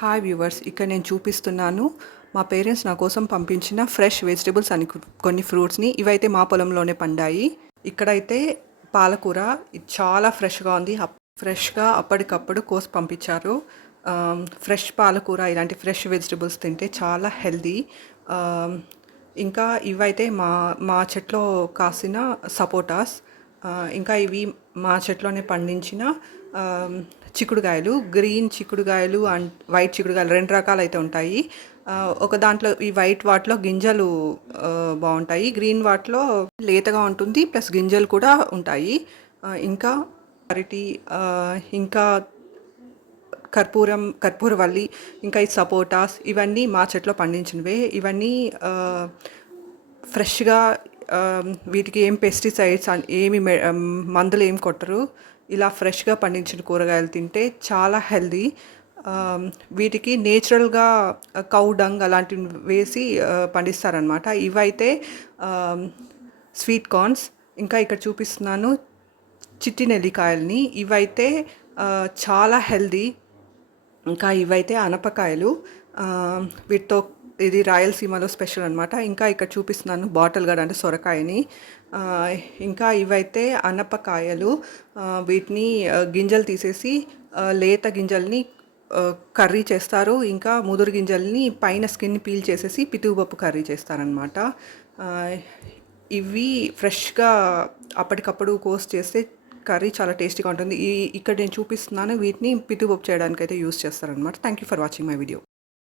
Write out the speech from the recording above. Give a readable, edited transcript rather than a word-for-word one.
Hi viewers, ఇక్కడ నేను చూపిస్తున్నాను మా పేరెంట్స్ నా కోసం పంపించిన ఫ్రెష్ వెజిటబుల్స్ అని కొన్ని ఫ్రూట్స్ని. ఇవైతే మా పొలంలోనే పండాయి. ఇక్కడైతే పాలకూర ఇది చాలా ఫ్రెష్గా ఉంది. ఫ్రెష్గా అప్పటికప్పుడు కోసి పంపించారు. ఫ్రెష్ పాలకూర ఇలాంటి ఫ్రెష్ వెజిటబుల్స్ తింటే చాలా హెల్దీ. ఇంకా ఇవైతే మా మా చెట్లో కాసిన సపోటాస్. ఇంకా ఇవి మా చెట్లోనే పండించిన చిక్కుడుకాయలు, గ్రీన్ చిక్కుడుకాయలు అండ్ వైట్ చిక్కుడుకాయలు, రెండు రకాలు అయితే ఉంటాయి. ఒక దాంట్లో ఈ వైట్ వాటిలో గింజలు బాగుంటాయి, గ్రీన్ వాటిలో లేతగా ఉంటుంది ప్లస్ గింజలు కూడా ఉంటాయి. ఇంకా అరటి, ఇంకా కర్పూరవల్లి, ఇంకా ఈ సపోటాస్ ఇవన్నీ మా చెట్లో పండించినవే. ఇవన్నీ ఫ్రెష్గా, వీటికి ఏం పెస్టిసైడ్స్ ఏమి మందులు ఏం కొట్టరు. ఇలా ఫ్రెష్గా పండించిన కూరగాయలు తింటే చాలా హెల్దీ. వీటికి నేచురల్గా కౌ డంగ్ అలాంటివి వేసి పండిస్తారనమాట. ఇవైతే స్వీట్ కార్న్స్. ఇంకా ఇక్కడ చూపిస్తున్నాను చిట్టి నెల్లికాయలని. ఇవైతే చాలా హెల్దీ. ఇంకా ఇవైతే అనపకాయలు. వీటితో ఇది రాయలసీమలో స్పెషల్ అనమాట. ఇంకా ఇక్కడ చూపిస్తున్నాను బాటిల్ గార్డ్ అంటే సొరకాయని. ఇంకా ఇవైతే అనపకాయలు. వీటిని గింజలు తీసేసి లేత గింజల్ని కర్రీ చేస్తారు. ఇంకా ముదురు గింజల్ని పైన స్కిన్ పీల్ చేసేసి పితుగుపప్పు కర్రీ చేస్తారనమాట. ఇవి ఫ్రెష్గా అప్పటికప్పుడు కోసి చేస్తే కర్రీ చాలా టేస్టీగా ఉంటుంది. ఇక్కడ నేను చూపిస్తున్నాను వీటిని పితుగుపప్పు చేయడానికి అయితే యూస్ చేస్తారనమాట. Thank you for watching my video.